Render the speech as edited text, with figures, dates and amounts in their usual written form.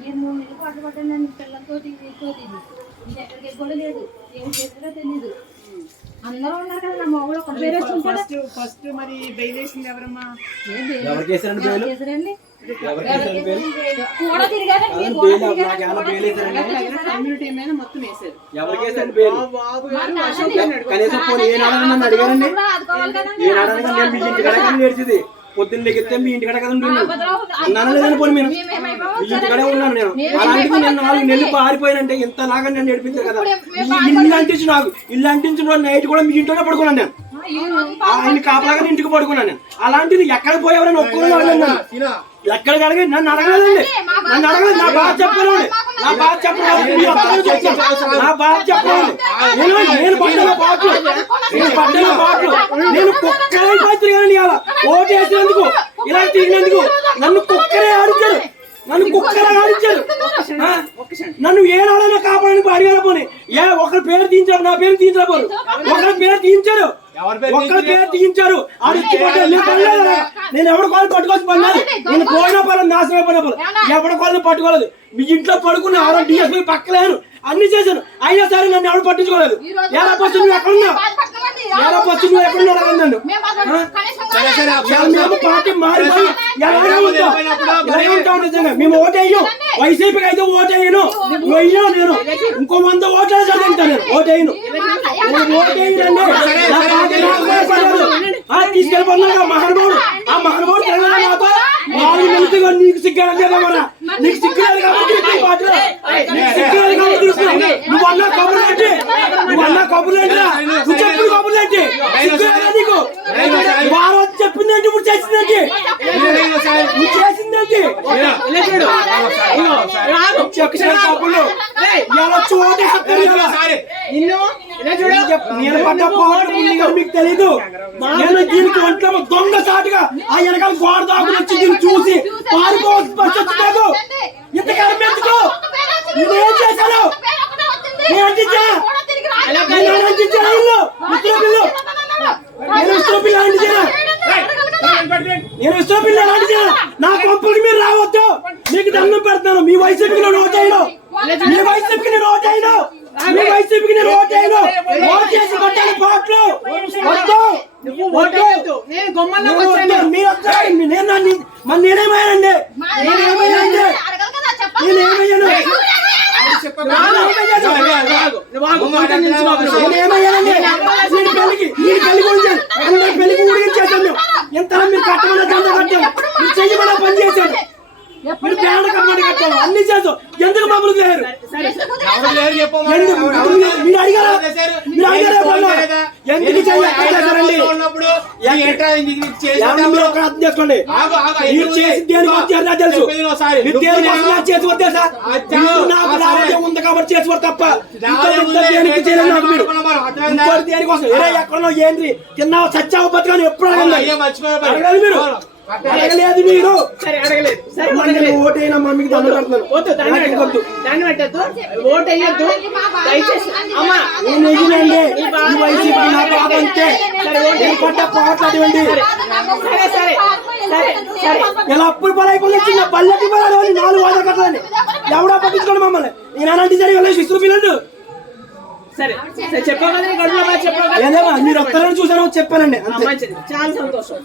నేను 3 నెలలు పాటు పట్టాను పిల్లలతో ఎక్కడికి కూడా లేదు, ఏం చేస్తారో తెలీదు. అందరూ ఉన్నారు కదా, నా మొగుడు ఫస్ట్ మరి బెయిల్ వేసింది ఎవరమ్మా? చేశారండి మొత్తం వేసారు. పొద్దున్న లెగితే మీ ఇంటికాడ కదా అన్నాను లేదని పోనీ నేను మీ ఇంటికాడే ఉన్నాను. నేను అలాంటిది నేను 4 నెలలు పారిపోయానంటే ఇంతలాగా నేను నేర్పించాను కదా. ఇల్లు అంటించు, నాకు ఇల్లు అంటించిన నైట్ కూడా మీ ఇంట్లోనే పడుకున్నాను. నేను ఆయన కాపలాగా ఇంటికి పడుకున్నాను. నేను అలాంటిది ఎక్కడ పోయేవారని ఒప్పుకున్నాను. ఎక్కడికి అడిగి నన్ను అడగలేదండి, నన్ను అడగలేదు. నా బాధ చెప్పలేండి, నా బాధ చెప్పలేదు, నా బాధ చెప్పలేదు. నేను పడ్డలో పాటలు, నేను పడ్డలో పాటలు, నేను కుక్కరే తిరిగానండి. ఇలా ఓటు వేసినందుకు, ఇలా తిరిగినందుకు నన్ను కుక్కరే ఆడించారు, నన్ను కుక్కరే ఆడించారు. నన్ను ఏనాడైనా కాపాడని అడిగారు. పోనీ ఒకరి పేరు తీయించారు, నా పేరు తీయించలేకపోరు. ఒకరి పేరు తీయించారు, ఒక్కరి పేరు తీయించారు. నేను ఎవరి కాళ్ళు పట్టుకోవచ్చు పడినాను. నేను పోయిన పర్లేదు, నాశనం పోయిన పర్లేదు, ఎవరి కాళ్ళని పట్టుకోలేదు. మీ ఇంట్లో పడుకున్న ఆరో డిఎస్పీ పక్కలేను, అన్ని చేశాను. అయినా సరే నన్ను ఎవరు పట్టించుకోలేదు. ఎలా పచ్చు నువ్వు ఎక్కడున్నావు, ఎలా పచ్చు నువ్వు ఎక్కడున్నా అడగండి. మేము పార్టీ మారిపోయి ఎలాగే ఉంటాం, ఎలాగే ఉంటాం. నిజంగా మేము ఓటేయం, వైసీపీకి అయితే ఓటేయను. వెయ్యను, నేను ఇంకో 100 ఓట్లు చదువుతాను. నేను ఓటేయను, ఓటేయనండి. తీసుకెళ్ళిపోతున్నాడు మహానుభావుడు. ఆ మహానుభావుడు తెలంగాణ మాతో 4 నెలలుగా నీకు సిగ్గాలి లేదా మరా, నీకు సిగ్గులేదు కాబట్టి సిగ్గులేదు కాబట్టి నువ్వు అన్న కబుర్లు ఏంటి, నువ్వు అన్న కబుర్లు ఏంటిరా, నువ్వు చెప్పిన కబుర్లు ఏంటి, సిగ్గులేదా నీకు? వారు చెప్పిందేంటి, ఇప్పుడు చేసిందేంటి, నువ్వు చేసిందేంటి? చెప్పిన కబుర్లు ఎలా చూడేస్తారు. నేను పడ్డ పోవడం మీకు తెలీదు. నేను దీనికి ఒంట్లో దొంగ సాటుగా ఆ వెనకాల గోడ దాకుని వచ్చి దీన్ని చూసి పారిపోవచ్చు. ఇంతకాలం ఎందుకు నేనేం చేశాను? నేను అంటించా, నేను అంటించాను ఇల్లు ఇస్త్రీ పిల్లు, నేను ఇస్త్రీ పిల్ల అంటించాను, నేను ఇస్త్రీ పిల్ల అంటించాను. నా కంపెనీకి మీరు రావద్దు, మీకు దండం పెడతాను. మీ వైసీపీకి నేను ఓటేయను, మీ వైసీపీకి నేను ఓటేయను, మీ వైసీపీకి నేను ఓటేయను. ఓటేసి కొట్టాలి పాటలు నేనేమయ్యానండి, నేనేమయ్యానండి, నేనేమయ్యాను, నేనేమయ్యానండి. నేను పెళ్లికి ఊడించాను, అందరి పెళ్లికి ఊడించేసాను. ఇంతలో మీరు కట్టమన్నా దండ కట్టాను, మీరు చెయ్యమన్నా పని చేశాను, మీరు బ్యాండ్ కట్టమని కట్టాను, అన్ని చేసాం. ఎందుకు మమ్మల్ని చేయరు? మీరు అడిగారా, మీరు అడిగారా? ఎందుకు చేయాలండి? మీరు ఒక అర్థం చేసుకోండి, మీరు చేసి దేనికి వచ్చారు తెలుసు. మీరు దేనికోసం చేసి వద్దే సార్, నాకు ఆరోగ్యం ఉంది కాబట్టి చేసి వద్దు తప్ప దేనికి చేయలేదు. నాకు మీరు ఇంకోటి దేనికోసం ఎక్కడో ఏంటి తిన్నావు సచ్చావు బతుకాని ఎప్పుడు అడగాలి. మీరు అడగలేదు, మీరు ఓటైనా మమ్మీకి దండ పెడుతున్నాను. ఇలా అప్పులు పడైపోయి చిన్న పల్లెకి పడాలి 4 వాయిదా కట్టాలని ఎవడో పట్టించుకోండి మమ్మల్ని. నేను అలాంటి జరిగి ఇసురు పిల్లలు మీరు ఒక్కరని చూసాను చెప్పానండి, చాలా సంతోషం.